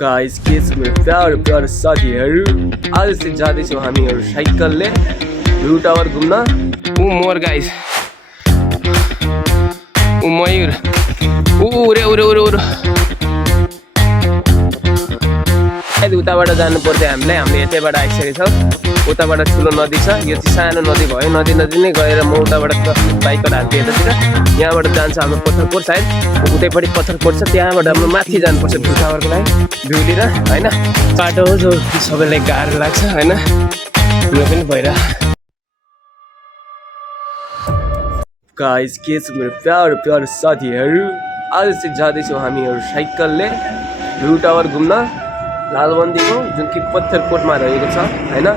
Guys के छ मेरो प्यारो प्यारो साथीहरू, आज चाहिँ जाँदैछौँ हामीहरू साइकलले भ्यू टावर घुम्न। ऊ मोर गाइस, ऊ मयूर, उरे उरे उरे उरे उताबाट जानु पर्थ्यो हामीलाई। हामीले यतैबाट आइसकेको छौँ। उताबाट ठुलो नदी छ, यो चाहिँ सानो नदी भयो। नदी नै गएर म उताबाट बाइकको हाल्थेँ यतातिर। यहाँबाट जान्छ हाम्रो पत्थरकोट साइड, उतैपट्टि पत्थरकोट छ, त्यहाँबाट हाम्रो माथि जानुपर्छ भ्यू टावरको लागि भ्यू लिन होइन। बाटो हो जो सबैलाई गाह्रो लाग्छ होइन, यो पनि भइरह। गाइस के छ मेरो प्यारो प्यारो साथीहरू, आज चाहिँ जाँदैछौँ हामीहरू साइकलले भ्यू टावर घुम्न लालबन्दीको, जुन कि पत्थरकोटमा रहेको छ होइन।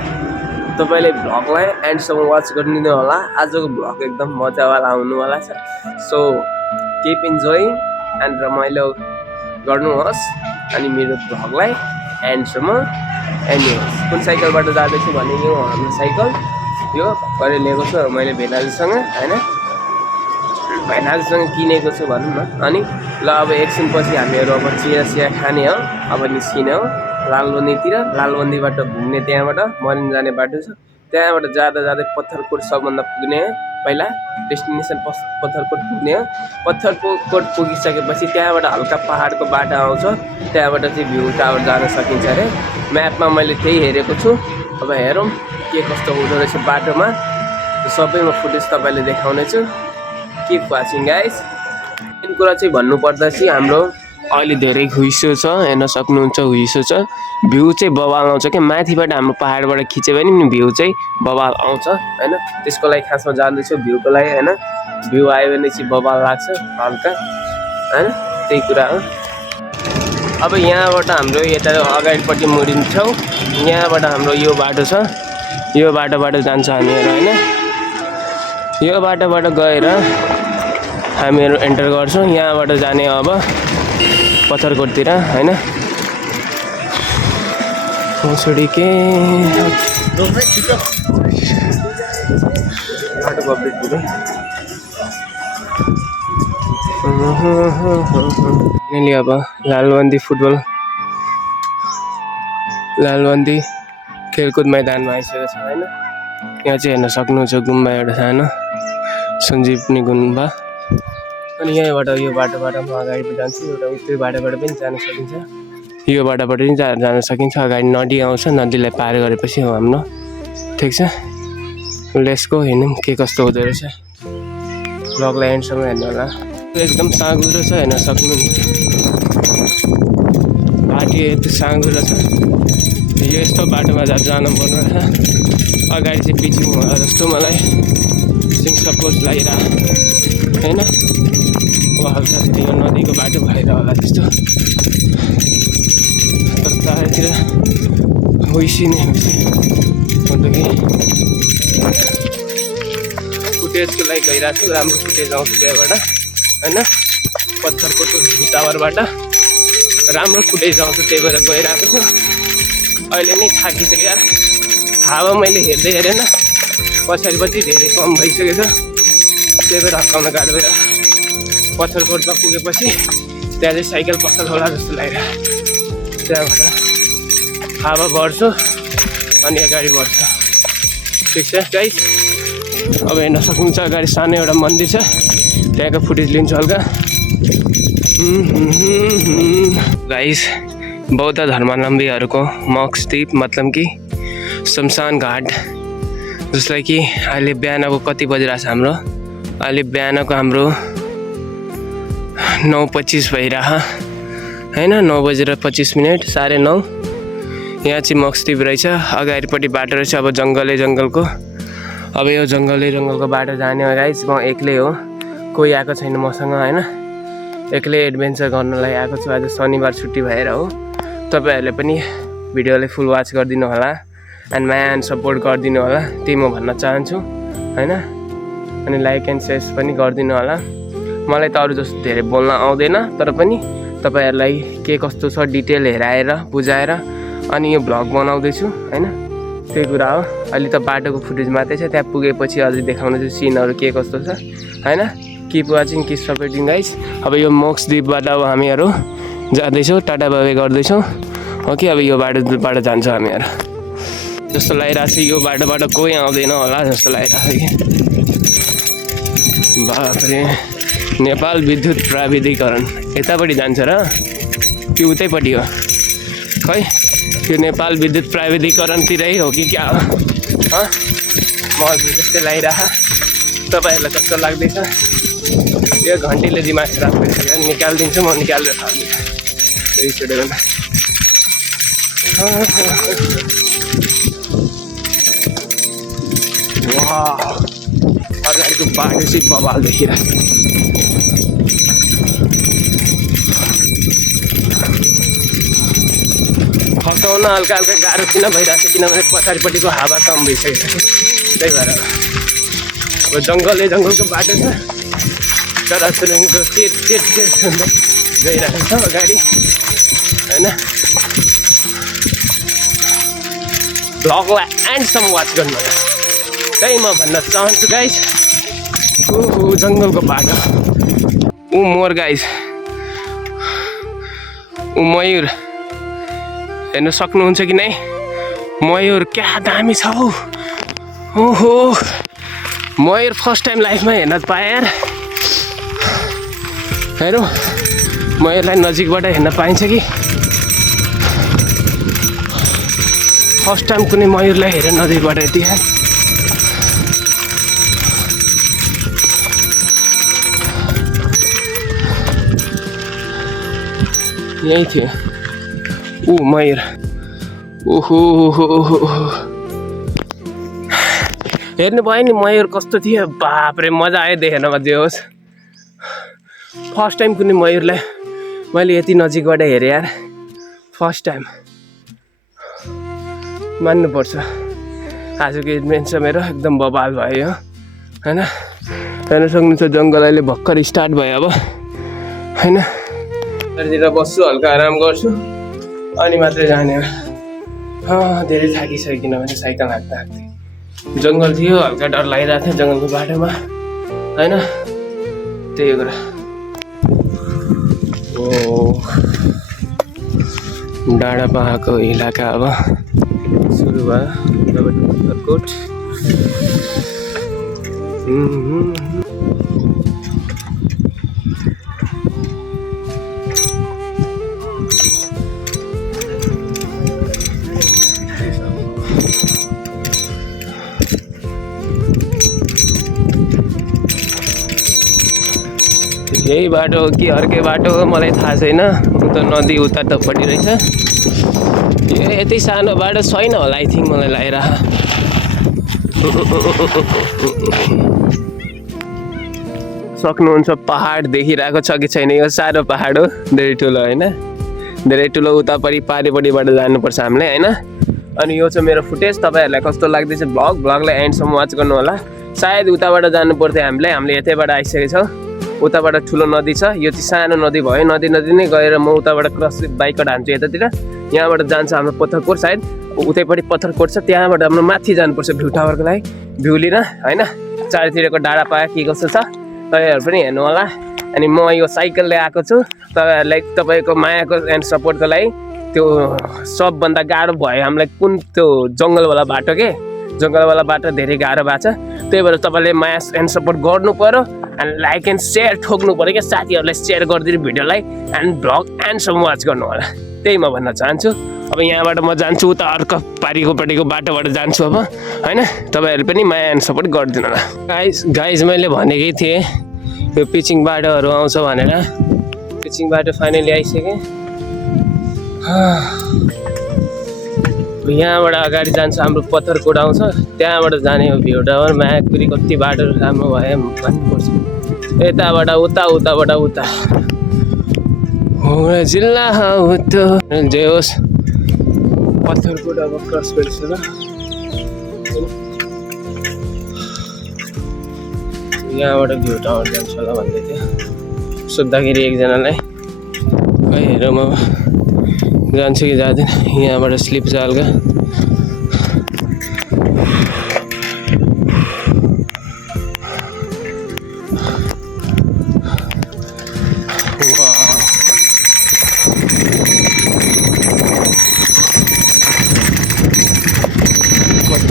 तपाईँले भ्लगलाई एन्डसम्म वाच गरिदिनु होला। आजको भ्लग एकदम मजावाला हुनुवाला छ। सो किप इन्जोइङ एन्ड रमाइलो गर्नुहोस् अनि मेरो भ्लगलाई एन्डसम्म हेर्नुहोस्। कुन साइकलबाट जाँदैछु भने यो हाम्रो साइकल यो भर्खरै लिएको छु मैले भेनाजुसँग होइन। भेनाजुसँग किनेको छु भनौँ न। अनि ल अब एकछिनपछि हामीहरू अब चिया खाने हो, अब निस्किने हो लालबन्दीतिर। लालबन्दीबाट घुम्ने, त्यहाँबाट मरिन जाने बाटो छ। त्यहाँबाट जाँदा जाँदै पत्थरकोट सबभन्दा पुग्ने हो, पहिला डेस्टिनेसन पत्थरकोट पुग्ने हो। पत्थरकोट पुगिसकेपछि त्यहाँबाट हल्का पहाडको बाटो आउँछ, त्यहाँबाट चाहिँ भ्यू टावर जान सकिन्छ अरे। म्यापमा मैले त्यही हेरेको छु। अब हेरौँ के कस्तो हुँदो रहेछ बाटोमा, सबैमा फुटेज तपाईँले देखाउने छु। Keep watching guys. मेन कुरा चाहिँ भन्नुपर्दा चाहिँ हाम्रो अहिले धेरै हुइसो छ, हेर्न सक्नुहुन्छ हुइसो छ। भ्यू चाहिँ बवाल आउँछ क्या, माथिबाट हाम्रो पहाडबाट खिच्यो भने पनि भ्यू चाहिँ बवाल आउँछ होइन। त्यसको लागि खासमा जाँदैछु भ्यूको लागि होइन। भ्यू आयो भने चाहिँ बवाल लाग्छ हल्का होइन, त्यही कुरा हो। अब यहाँबाट हाम्रो यता अगाडिपट्टि मुडिन्छौँ। यहाँबाट हाम्रो यो बाटो छ, यो बाटोबाट जान्छ हामीहरू होइन। यो बाटोबाट गएर हामीहरू एन्टर गर्छौँ। यहाँबाट जाने अब पत्थरकोटतिर होइन। छोडी के बाटो अपडेट पुरो अब लालबन्दी फुटबल, लालबन्दी खेलकुद मैदानमा आइसकेको छ होइन। यहाँ चाहिँ हेर्न सक्नुहुन्छ गुम्बा एउटा सानो सञ्जीवनी गुम्बा। अनि यहीँबाट यो बाटोबाट म अगाडि जान्छु। एउटा उतै बाटोबाट पनि जान सकिन्छ, यो बाटोबाट पनि जान सकिन्छ। अगाडि नदी आउँछ, नदीलाई पार गरेपछि हो हाम्रो। ठिक छ, लेट्स गो हेर्नु के कस्तो हुँदो रहेछ। भ्लगलाई एन्डसम्म हेर्नु होला। एकदम साँघुरो छ, हेर्न सक्नुहुन्छ बाटो यति साँघुरो छ। यो यस्तो बाटोमा जानुपर्ने रहेछ। अगाडि चाहिँ पिचिङ होला जस्तो मलाई सपोज लागिरहेको होइन। अब हल्का यो नदीको बाटो भएर होला त्यस्तो, तर चारैतिर होइसिने अन्त कि फुटेजको लागि गइरहेको छु। राम्रो फुटेज आउँछ त्यहाँबाट होइन। पत्थरकोट भ्यू टावरबाट राम्रो फुटेज आउँछ, त्यही भएर गइरहेको छु। अहिले नै थाकिसक्यो, हावा मैले हेर्दै हेरेन, पछाडिपछि धेरै कम भइसकेको छ, त्यही भएर हक्काउन गाह्रो भएर। पत्थरकोटमा पुगेपछि त्यहाँ चाहिँ साइकल पसल होला जस्तो लागिरहेको। त्यहाँबाट हावा बढ्छु अनि अगाडि बढ्छ। ठिक छ गाइस, अब हेर्न सक्नुहुन्छ अगाडि सानो एउटा मन्दिर छ, त्यहाँको फुटेज लिन्छु हल्का। गाइस बौद्ध धर्मावलम्बीहरूको मक्सद्वीप मतलब कि शमशान घाट, जसलाई कि अहिले बिहानको कति बजिरहेको छ हाम्रो, अहिले बिहानको हाम्रो 9:25 भइरह होइन। 9:25, 9:30। यहाँ चाहिँ मक्सद्वीप रहेछ। अगाडिपट्टि बाटो रहेछ अब जङ्गलको। अब यो जङ्गलको बाटो जाने हो गाइस। म एक्लै हो, कोही आएको छैन मसँग होइन। एक्लै एडभेन्चर गर्नलाई आएको छु। आज शनिबार छुट्टी भएर हो। तपाईँहरूले पनि भिडियोलाई फुल वाच गरिदिनु होला एन्ड माया एन्ड सपोर्ट गरिदिनु होला, त्यही म भन्न चाहन्छु होइन। अनि लाइक एन्ड सेयर पनि गरिदिनु होला। मलाई त अरू जस्तो धेरै बोल्न आउँदैन, तर पनि तपाईँहरूलाई के कस्तो छ डिटेल हेराएर बुझाएर अनि यो भ्लग बनाउँदैछु होइन। त्यही कुरा हो। अहिले त बाटोको फुटेज मात्रै छ, त्यहाँ पुगेपछि अझै देखाउने सिनहरू के कस्तो छ होइन। Keep watching, keep supporting guys. अब यो मक्सद्वीपबाट अब हामीहरू जाँदैछौँ, टाटा बाई बाई गर्दैछौँ। हो कि अब यो बाटोबाट जान्छ हामीहरू जस्तो लागिरहेको छ यो बाटोबाट कोही आउँदैन होला जस्तो लागिरहेको छ कि बाफ्रे नेपाल विद्युत प्राविधिकरण यतापट्टि जान्छ र कि उतैपट्टि हो खै त्यो नेपाल विद्युत प्राविधिकरणतिरै हो कि क्या हो मलाई जस्तै लागिरह तपाईँहरूलाई कस्तो लाग्दैछ यो घन्टीले दिमाग खराब गरिसक्यो निकालिदिन्छु म निकालेर थाल्दिनँ अगाडिको बाटो चाहिँ बवाल देखिरहेको हटाउन हल्का हल्का गाह्रो किन भइरहेको छ किनभने पछाडिपट्टिको हावा कम भइसकेको छ त्यही भएर अब जङ्गलको बाटो छ चराचुरुङ्गीको टेट गइरहेको छ अगाडि होइन भ्लगलाई एन्डसम्म वाच गर्नु होला त्यही म भन्न चाहन्छु गाइस जङ्गलको बाटो मोर गाइस मयूर हेर्नु सक्नुहुन्छ कि नै मयूर क्या दामी छ हौ ओहो मयूर फर्स्ट टाइम लाइफमा हेर्न पाएँ यार हेरौँ मयूरलाई नजिकबाट हेर्न पाइन्छ कि फर्स्ट टाइम कुनै मयूरलाई हेरेँ नजिकबाट यति यही थियो मयूर ओहो हेर्नु भयो नि मयूर कस्तो थियो बापरे मजा आयो देखेनमा जे होस् फर्स्ट टाइम कुनै मयूरलाई मैले यति नजिकबाट हेरेँ यार फर्स्ट टाइम मान्नुपर्छ आजको एडभेन्चर मेरो एकदम बवाल भयो होइन हेर्न सक्नुहुन्छ जङ्गल अहिले भर्खर स्टार्ट भयो अब होइन यतातिर बस्छु हल्का आराम गर्छु अनि मात्रै जाने धेरै थाकिसक्यो किनभने साइकल हाँक्दा जङ्गल थियो हल्का डर लागिरहेको थियो जङ्गलको बाटोमा होइन त्यही कुरा डाँडा पाहाडको इलाका अब सुरु भयो उत्तरकोट यही बाटो हो कि अर्कै बाटो हो मलाई थाहा छैन उता नदी उता तपट्टि रहेछ यो यति सानो बाटो छैन होला आई थिङ्क मलाई लागिरह सक्नुहुन्छ पहाड देखिरहेको छ कि छैन यो सानो पहाड हो धेरै ठुलो होइन धेरै ठुलो उतापट्टि पारिपट्टिबाट जानुपर्छ हामीले होइन अनि यो चाहिँ मेरो फुटेज तपाईँहरूलाई कस्तो लाग्दैछ भ्लगलाई एन्डसम्म वाच गर्नु होला सायद उताबाट जानु पर्थ्यो हामीले यतैबाट आइसकेको छौँ उताबाट ठुलो नदी छ यो चाहिँ सानो नदी भयो नदी नै गएर म उताबाट क्रस बाइकबाट हान्छु यतातिर यहाँबाट जान्छ हाम्रो पत्थरकोट सायद उतैपट्टि पत्थरकोट छ त्यहाँबाट हाम्रो माथि जानुपर्छ भ्यू टावरको लागि भ्यू लिन होइन चारैतिरको डाँडा पायो के कस्तो छ तपाईँहरू पनि हेर्नु होला अनि म यो साइकलले आएको छु तपाईँहरूलाई तपाईँको मायाको एन्ड सपोर्टको लागि त्यो सबभन्दा गाह्रो भयो हामीलाई कुन त्यो जङ्गलवाला बाटो के जङ्गलवाला बाटो धेरै गाह्रो भएको छ त्यही भएर तपाईँले माया एन्ड सपोर्ट गर्नु पऱ्यो एन्ड लाइक एन्ड सेयर ठोक्नु पऱ्यो क्या साथीहरूलाई सेयर गरिदिनु भिडियोलाई एन्ड भ्लग एन्डसम्म वाच गर्नु होला त्यही म भन्न चाहन्छु अब यहाँबाट म जान्छु उता अर्को पारिकोपट्टिको बाटोबाट जान्छु अब होइन तपाईँहरू पनि माया एन्ड सपोर्ट गरिदिनु होला गाइज मैले भनेकै थिएँ यो पिचिङ बाटोहरू आउँछ भनेर पिचिङ बाटो फाइनली आइसकेँ यहाँबाट अगाडि जान्छ हाम्रो पत्थरकोट आउँछ त्यहाँबाट जाने हो भ्यू टावर मायाकुरी कति बाटो राम्रो भयो भन्नुपर्छ यताबाट उताबाट उता हुँडा जिल्ला जे होस् पत्थरकोट अब क्रस गरिसक्यो यहाँबाट भ्यू टावर जान्छ होला भन्दै थियो सोद्धाखेरि एकजनालाई खै हेरौँ अब जान्छ कि जाँदैन यहाँबाट स्लिप छ हल्का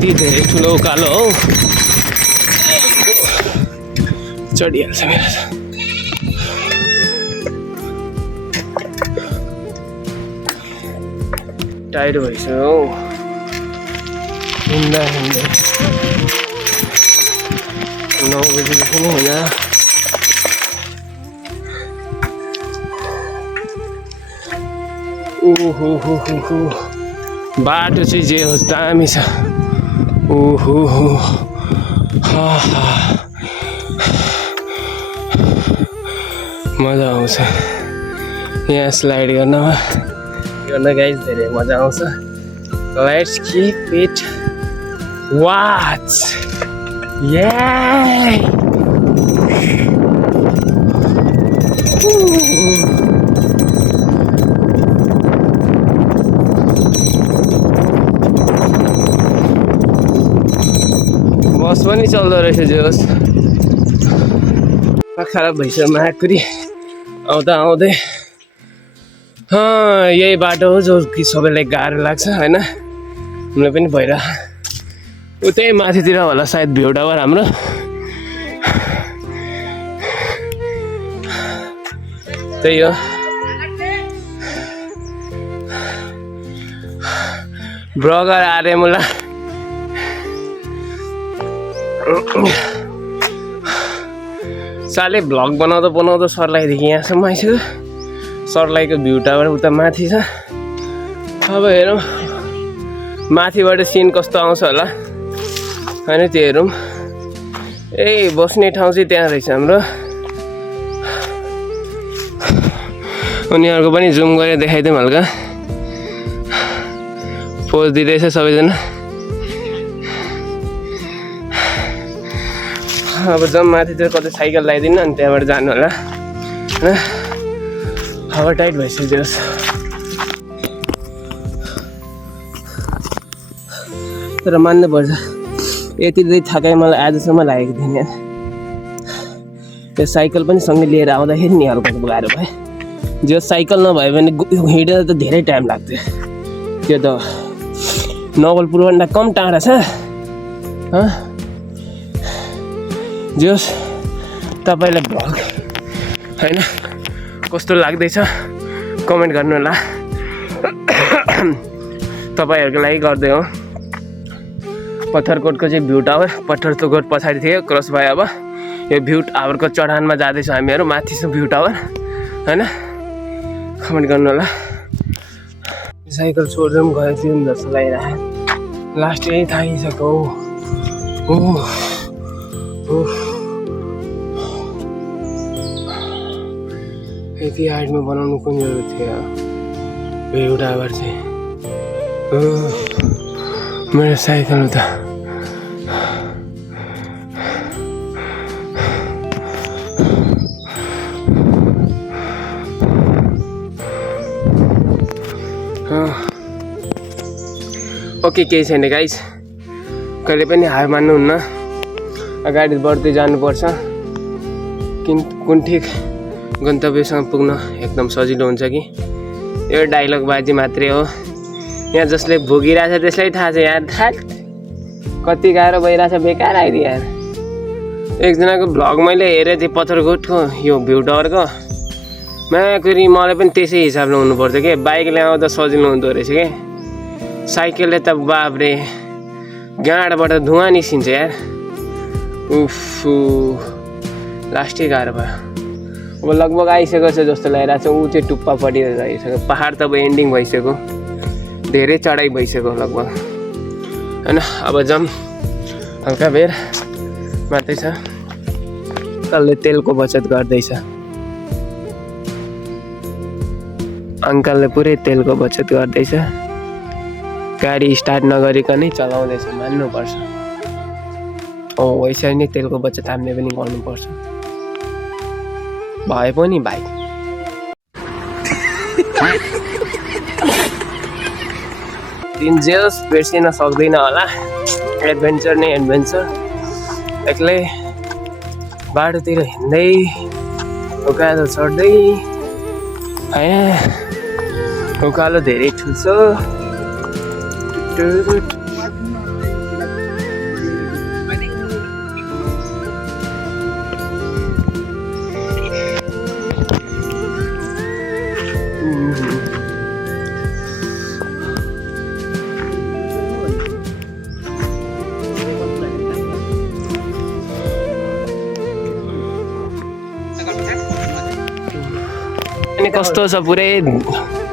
कति धेरै ठुलो उकालो हो चढिहाल्छ मेरो टाइट भइसक्यो हौ हिँड्दा 9 बजीदेखि नै होइन ओहो बाटो चाहिँ जे होस् दामी छ ओहो मजा आउँछ यहाँ स्लाइड गर्न गाइस धेरै मजा आउँछ लेट्स किप इट वाच बस पनि चल्दो रहेछ जोस् खराब भइसक्यो महाकुरी आउँदा आउँदै यही बाटो हो जो कि सबैलाई गाह्रो लाग्छ होइन हामीलाई पनि भइरह उतै माथितिर होला सायद भ्यू टावर हाम्रो त्यही हो ब्लगर आरे मुला साले भ्लग बनाउँदा सरलाईदेखि यहाँसम्म आइसक्यो सरलाईको भ्यू टावर उता माथि छ अब हेरौँ माथिबाट सिन कस्तो आउँछ होला होइन त्यो हेरौँ ए बस्ने ठाउँ चाहिँ त्यहाँ रहेछ हाम्रो उनीहरूको पनि जुम गरेर देखाइदिउँ हल्का पोज दिँदैछ सबैजना अब जम्मा माथितिर कतै साइकल लगाइदिनु अनि त्यहाँबाट जानु होला होइन हावा टाइट भइसक्यो तर मान्नुपर्छ यति धेरै थकाइ मलाई आजसम्म लागेको थिएन त्यो साइकल पनि सँगै लिएर आउँदाखेरि नि हल्का गाह्रो भयो जो साइकल नभयो भने हिँडेर त धेरै टाइम लाग्थ्यो त्यो त नवलपुरभन्दा कम टाढा छ जोस् तपाईँलाई भ्लग होइन कस्तो लाग्दैछ कमेन्ट गर्नु होला तपाईँहरूको लागि गर्दै हो पत्थरकोटको चाहिँ भ्यू टावर पत्थरकोट पछाडि थियो क्रस भयो अब यो भ्यू टावरको चढानमा जाँदैछौँ हामीहरू माथि छ भ्यू टावर होइन कमेन्ट गर्नु होला साइकल छोडेर पनि गयो थियो जस्तो लागिरहेको लास्ट यही थाकिसक्यो यति हाइटमा बनाउनु कुन जरुरत थियो भ्यू टावर चाहिँ मेरो साइकल उता ओके केही छैन गाइस कहिले पनि हार मान्नुहुन्न अगाडि बढ्दै जानुपर्छ कुन ठिक गन्तव्यसँग पुग्न एकदम सजिलो हुन्छ कि यो डायलग बाजी मात्रै हो यहाँ जसले भोगिरहेछ त्यसलाई थाहा छ यार कति गाह्रो भइरहेछ बेकार आइदियो यार एकजनाको भ्लग मैले हेरेको थिएँ पत्थरकोटको यो भ्यू टावरको माकुरी मलाई पनि त्यसै हिसाबले हुनुपर्छ कि बाइकले आउँदा सजिलो हुँदो रहेछ कि साइकलले त बाफ्रे गाँडबाट धुवा निस्किन्छ यार उफु लास्टै गाह्रो भयो अब लगभग आइसकेको छ जस्तो लागिरहेको छ ऊ चाहिँ टुप्पापट्टि आइसक्यो पहाड त अब एन्डिङ भइसक्यो धेरै चढाइ भइसक्यो लगभग होइन अब जाउँ हल्का बेर मात्रै छ अङ्कलले तेलको बचत गर्दैछ अङ्कलले पुरै तेलको बचत गर्दैछ गाडी स्टार्ट नगरिकनै चलाउँदैछ मान्नुपर्छ वैसे नै तेलको बचत हामीले पनि गर्नुपर्छ भए पनि भाइ दिन जेस बिर्सिन सक्दैन होला एडभेन्चर नै एडभेन्चर एक्लै बाटोतिर हिँड्दै उकालो चढ्दै उकालो धेरै ठुल्छ पनि कस्तो छ पुरै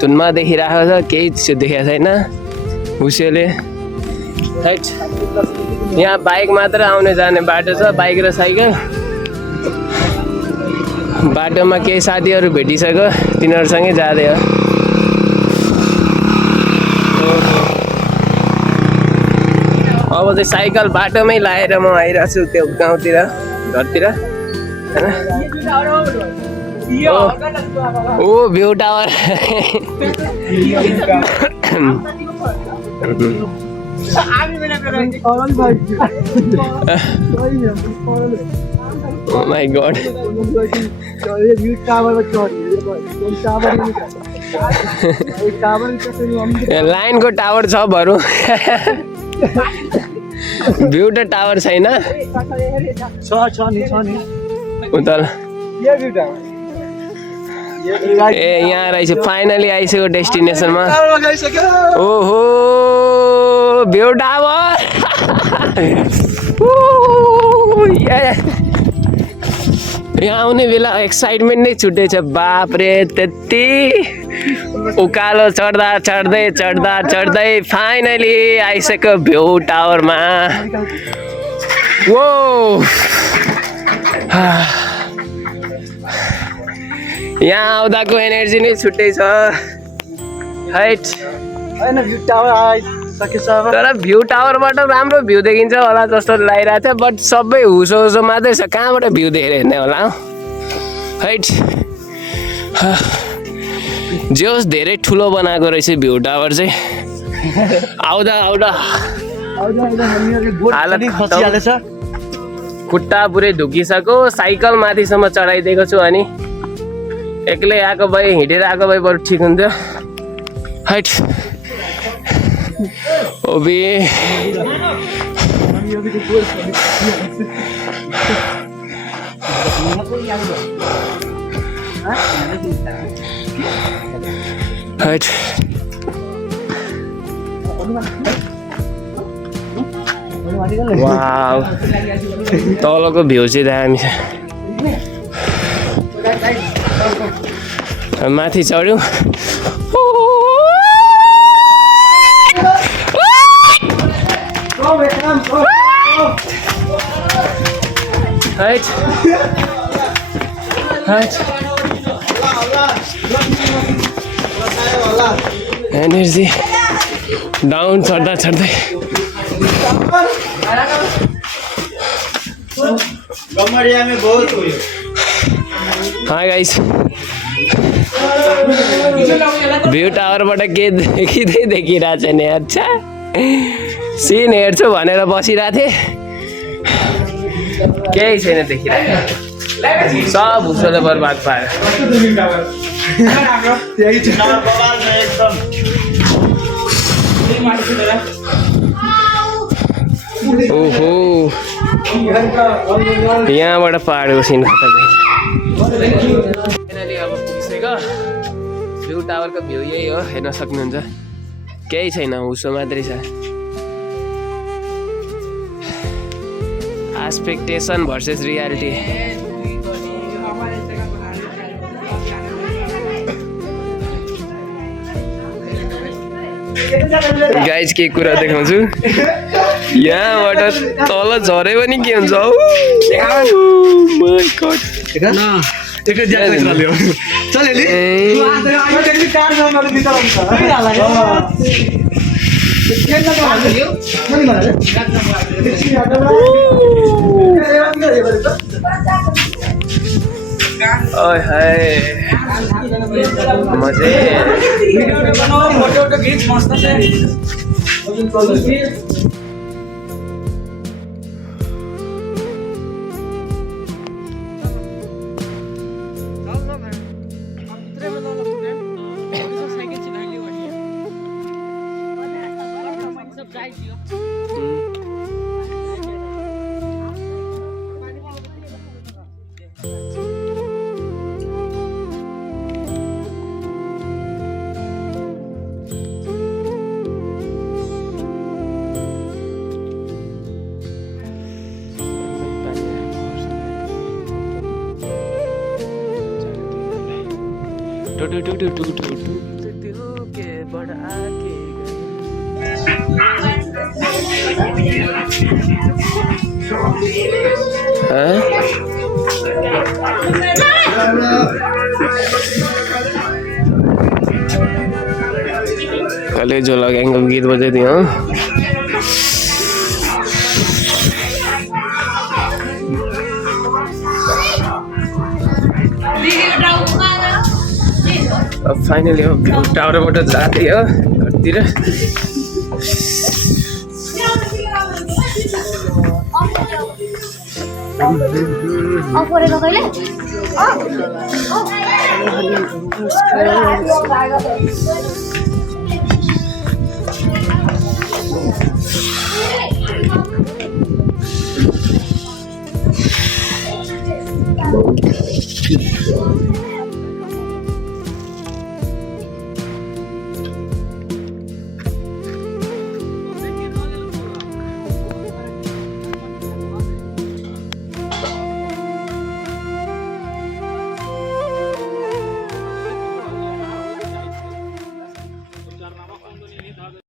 धुनमा देखिरहेको छ केही देखेको छैन हुसेले राइट यहाँ बाइक मात्र आउने जाने बाटो छ बाइक र साइकल बाटोमा केही साथीहरू भेटिसक्यो तिनीहरूसँगै जाँदै हो अब चाहिँ साइकल बाटोमै लाएर म आइरहेको छु त्यो गाउँतिर घरतिर ओ view tower Oh my god. लाइनको टावर छ बरु भ्यू त टावर छैन उता ए यहाँ रहेछ फाइनली आइसक्यो डेस्टिनेसनमा ओहो भ्यू टावर यहाँ आउने बेला एक्साइटमेन्ट नै छुट्टै छ बाप रे त्यति उकालो चढ्दा चढ्दै फाइनली आइसक्यो भ्यू टावरमा वो यहाँ आउँदाको एनर्जी नै छुट्टै छ हाइट तर भ्यू टावरबाट राम्रो भ्यू देखिन्छ होला जस्तो लागिरहेको थियो बट सबै हुसो मात्रै छ कहाँबाट भ्यू देखेर हेर्ने होला हाइट जे होस् धेरै ठुलो बनाएको रहेछ भ्यू टावर चाहिँ आउँदा खुट्टा पुरै धुकिसक्यो साइकल माथिसम्म चढाइदिएको छु अनि एक्लै आएको भए हिँडेर आएको भए बरु ठिक हुन्थ्यो हाइट ओबी हाइट वाउ तलको भ्यू चाहिँ दामी छ माथि चढ्यौँ हाइट एनर्जी डाउन चढ्दै हाय गाइस भ्यू टावरबाट के देखिरहेको छ नि अच्छा सिन हेर्छु भनेर बसिरहेको थिएँ केही छैन देखिरहेको सब भुसोले बर्बाद पायो ओहो यहाँबाट पहाडको सिन खतम अब पुगिसक्यो भ्यू टावरको भ्यू यही हो हेर्न सक्नुहुन्छ केही छैन हुसो मात्रै छ एक्सपेक्टेसन भर्सेस रियालिटी गाइज के कुरा देखाउँछु यहाँबाट तल झरे पनि के हुन्छ ओए हाय मजे के बड़ा आके कलेजो लगाएंगे गीत बजे दिए अब फाइनली हो टावरबाट जाँदै हो घरतिर